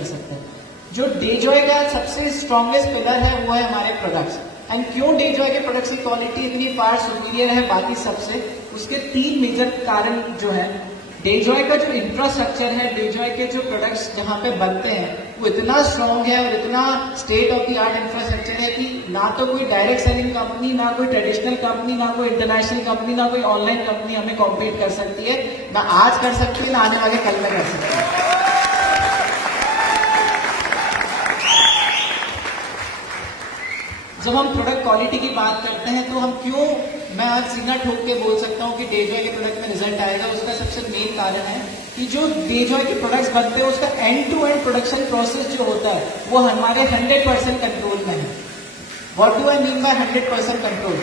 कर सकते हैं। जो डेजॉय का सबसे स्ट्रॉन्गेस्ट पिलर है वो है हमारे प्रोडक्ट्स। एंड क्यों डेजॉय के प्रोडक्ट्स की क्वालिटी इतनी फार सुपीरियर है बाकी सबसे, उसके 3 मेजर कारण जो है। डेजॉय का जो इंफ्रास्ट्रक्चर है, डेजॉय के जो प्रोडक्ट्स जहां पे बनते हैं वो इतना स्ट्रांग है और इतना state of the art infrastructure है कि ना तो कोई डायरेक्ट सेलिंग कंपनी, ना कोई ट्रेडिशनल कंपनी, ना कोई इंटरनेशनल कंपनी, ना कोई ऑनलाइन कंपनी हमें कॉम्पीट कर सकती है, ना आज कर सकती है, ना आने वाले कल में कर सकती है। जब हम प्रोडक्ट क्वालिटी की बात करते हैं तो हम क्यों, मैं आज सीना ठोक के बोल सकता हूं कि डेजॉय के प्रोडक्ट में रिजल्ट आएगा, उसका सबसे मेन कारण है कि जो डेजॉय के प्रोडक्ट्स बनते हैं उसका end to end production process जो होता है वो हमारे 100% कंट्रोल में है। What do I mean by 100% control?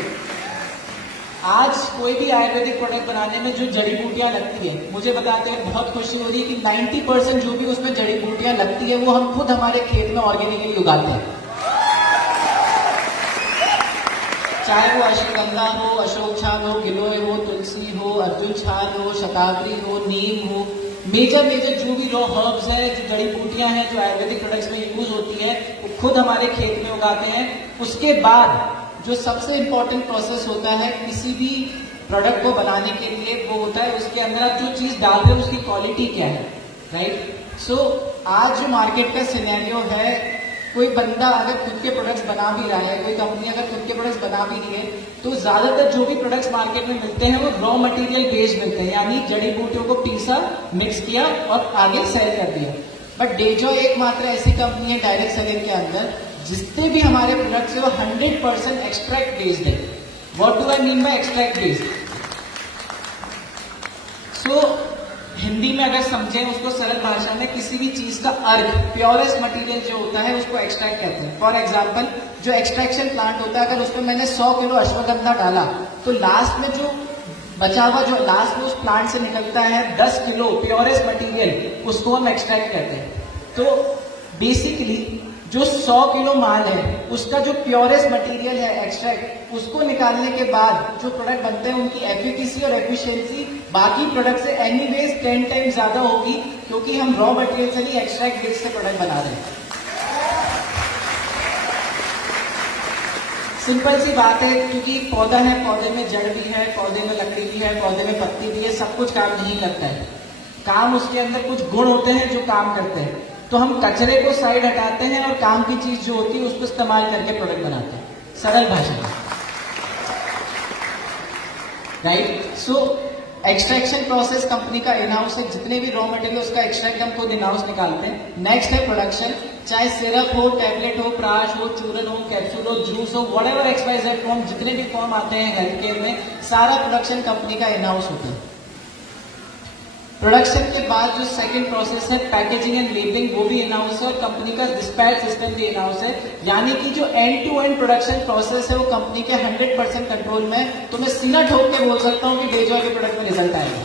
आज कोई भी आयुर्वेदिक प्रोडक्ट बनाने में जो जड़ी बूटियां लगती है, मुझे बताते हुए बहुत खुशी हो रही है कि 90% जो भी उसमें जड़ी बूटियां लगती है वो हम खुद हमारे खेत में ऑर्गेनिकली उगाते हैं। चाहे वो अश्वगंधा हो, अशोक छाल हो, गिलोय हो, तुलसी हो, अर्जुन छाल हो, शतावरी हो, नीम हो, मेजर जो भी रॉ हर्ब्स है, जो जड़ी बूटियां हैं जो आयुर्वेदिक प्रोडक्ट्स में यूज होती है वो खुद हमारे खेत में उगाते हैं। उसके बाद जो सबसे इंपॉर्टेंट प्रोसेस होता है किसी भी प्रोडक्ट को बनाने के लिए वो होता है उसके अंदर आप जो चीज डाल रहे हो उसकी क्वालिटी क्या है, राइट? सो आज जो मार्केट का सिनेरियो है, कोई बंदा अगर खुद के प्रोडक्ट्स बना भी रहा है, कोई कंपनी अगर खुद के प्रोडक्ट्स बना भी रही है, तो ज्यादातर जो भी प्रोडक्ट्स मार्केट में मिलते हैं वो रॉ मटेरियल बेस्ड मिलते हैं, यानी जड़ी बूटियों को पीसा, मिक्स किया और आगे सेल कर दिया। बट डेजॉय एकमात्र ऐसी कंपनी है डायरेक्ट सेलिंग के अंदर जितने भी हमारे प्रोडक्ट्स है वो 100% एक्सट्रैक्ट बेस्ड है। What do I mean by extract based? So Hindi में अगर समझें उसको सरल भाषा में, किसी भी चीज का अर्क, प्योरेस्ट मटेरियल जो होता है उसको एक्सट्रैक्ट कहते हैं। फॉर एग्जांपल जो एक्सट्रैक्शन प्लांट होता है, अगर उसमें मैंने 100 किलो अश्वगंधा डाला तो लास्ट में जो बचा हुआ जो लास्ट में उस प्लांट से निकलता है 10 किलो प्योरेस्ट मटेरियल, उसको हम एक्सट्रैक्ट कहते हैं। तो बेसिकली जो 100 किलो माल है उसका जो प्योरेस्ट मटेरियल है एक्सट्रैक्ट, उसको निकालने के बाद जो प्रोडक्ट बनते हैं उनकी एफिकेसी और एफिशिएंसी बाकी प्रोडक्ट से एनीवेज 10 टाइम ज्यादा होगी, क्योंकि हम रॉ मटेरियल से नहीं एक्सट्रैक्ट बेस से प्रोडक्ट बना रहे हैं। सिंपल सी बात है, क्योंकि पौधा है, पौधे में जड़ भी है, पौधे में लकड़ी भी है, पौधे में पत्ती भी है, सब कुछ काम नहीं करता है। काम उसके अंदर कुछ गुण होते हैं जो काम करते हैं, तो हम कचरे को साइड हटाते हैं और काम की चीज जो होती है उसको इस्तेमाल करके प्रोडक्ट बनाते हैं, सरल भाषा में, राइट? सो एक्सट्रैक्शन प्रोसेस कंपनी का इन हाउस है, जितने भी रॉ मटेरियल उसका एक्सट्रैक्ट हम खुद इन हाउस निकालते हैं। नेक्स्ट है प्रोडक्शन, चाहे सिरप हो, टैबलेट हो, प्राश हो, चूरन हो, कैप्सूल हो, जूस हो, व्हाटएवर XYZ फॉर्म, जितने भी फॉर्म आते हैं हेल्थ केयर में, सारा प्रोडक्शन कंपनी का इन हाउस होता है। प्रोडक्शन के बाद जो सेकंड प्रोसेस है पैकेजिंग एंड लेबलिंग, वो भी इन हाउस है और कंपनी का डिस्पैच सिस्टम भी इन हाउस है, यानी कि जो end to end production process है वो कंपनी के 100% कंट्रोल में है। तो मैं सीना ठोक के बोल सकता हूं कि डेजॉय के प्रोडक्ट में रिजल्ट आएगा।